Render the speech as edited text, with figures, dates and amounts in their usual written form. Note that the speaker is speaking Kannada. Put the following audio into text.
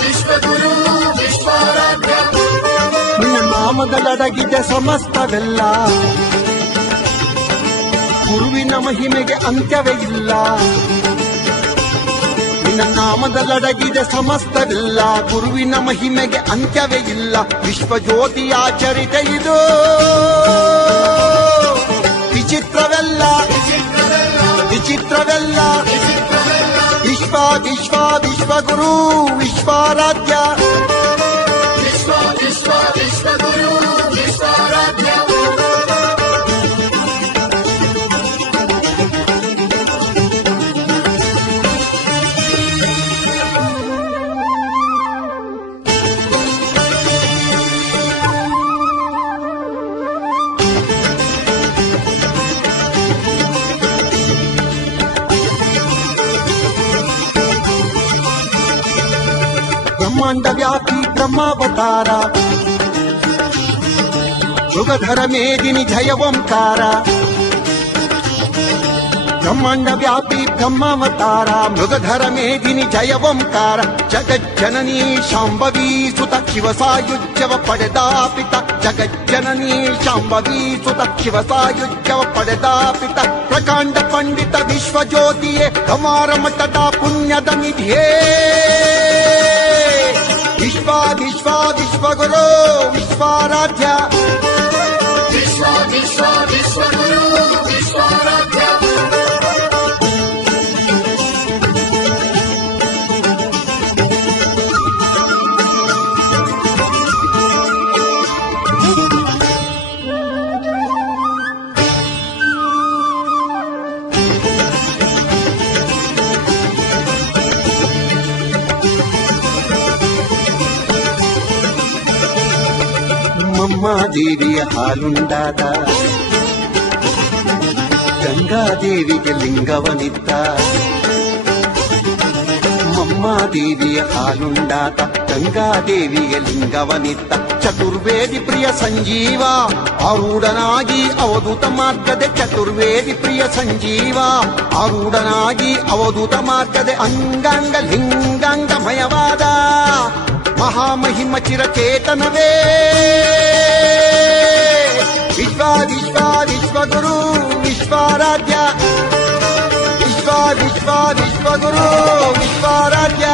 ವಿಶ್ವಗುರು ವಿಶ್ವಾರಾಧ್ಯ ನಿನ್ನ ನಾಮದಲ್ಲಡಗಿದೆ ಸಮಸ್ತವೆಲ್ಲ, ಗುರುವಿನ ಮಹಿಮೆಗೆ ಅಂತ್ಯವೇ ಇಲ್ಲ. ನಿನ್ನ ನಾಮದಲ್ಲಡಗಿದೆ ಸಮಸ್ತವೆಲ್ಲ, ಗುರುವಿನ ಮಹಿಮೆಗೆ ಅಂತ್ಯವೇ ಇಲ್ಲ. ವಿಶ್ವಜ್ಯೋತಿಯ ಚರಿತೆ ಇದು ವಿಚಿತ್ರವೆಲ್ಲ ವಿಚಿತ್ರವೆಲ್ಲ. ವಿಶ್ವ ವಿಶ್ವ ವಿಶ್ವಗುರು ವಿಶ್ವಾರಾಧ್ಯ ವಿಶ್ವ ವಿಶ್ವ ವಿಶ್ವಗುರು ವಿಶ್ವಾರಾಧ್ಯ ಬ್ರಹ್ಮಾಂಡ ವ್ಯಾಪಿ ಬ್ರಹ್ಮಾವತಾರ, ಯುಗಧರ ಮೇದಿನಿ ಜಯ ಓಂಕಾರ. ಬ್ರಹ್ಮಾಂಡ ವ್ಯಾಪಿ ಬ್ರಹ್ಮಾವತಾರ, ಮೃಗಧರ ಮೇದಿನಿ ಜಯ ಓಂಕಾರ. ಜಗಜ್ಜನನೀ ಶಾಂಭವೀ ಸುತ ಶಿವ ಸಾಯುಜ್ಯವ ಪಡೆದ ಪಿತ, ಜಗಜ್ಜನನೀ ಶಾಂಭವೀ ಸುತ ಶಿವ ಸಾಯುಜ್ಯವ ಪಡೆದ ಪಿತ. ಪ್ರಕಾಂಡ ಪಂಡಿತ ವಿಶ್ವಜ್ಯೋತಿಯೇ ಕಮಾರ ಮಠದ ಪುಣ್ಯದ ನಿಧಿಯೇ. ವಿಶ್ವ ವಿಶ್ವ ವಿಶ್ವಗುರು ವಿಶ್ವಾರಾಧ್ಯ ವಿಶ್ವ ವಿಶ್ವ ವಿಶ್ವಗುರು ವಿಶ್ವಾರಾಧ್ಯ ದೇವಿಯ ಹಾಲುಂಡಾದ, ಗಂಗಾದೇವಿಗೆ ಲಿಂಗವನಿದ್ದ. ಮಮ್ಮಾದೇವಿಯ ಹಾಲುಂಡಾದ, ಗಂಗಾದೇವಿಗೆ ಲಿಂಗವನಿದ್ದ. ಚತುರ್ವೇದಿ ಪ್ರಿಯ ಸಂಜೀವ ಆರೂಢನಾಗಿ ಅವಧೂತ ಮಾರ್ಗದೆ, ಚತುರ್ವೇದಿ ಪ್ರಿಯ ಸಂಜೀವ ಆರೂಢನಾಗಿ ಅವಧೂತ ಮಾರ್ಗದೆ. ಅಂಗಾಂಗ ಲಿಂಗಾಂಗಮಯವಾದ ಮಹಾಮಹಿಮ ಚಿರಚೇತನವೇ. ವಿಶ್ವ ವಿಶ್ವ ವಿಶ್ವಗುರು ವಿಶ್ವಾರಾಧ್ಯ ವಿಶ್ವ ವಿಶ್ವ ವಿಶ್ವಗುರು ವಿಶ್ವಾರಾಧ್ಯ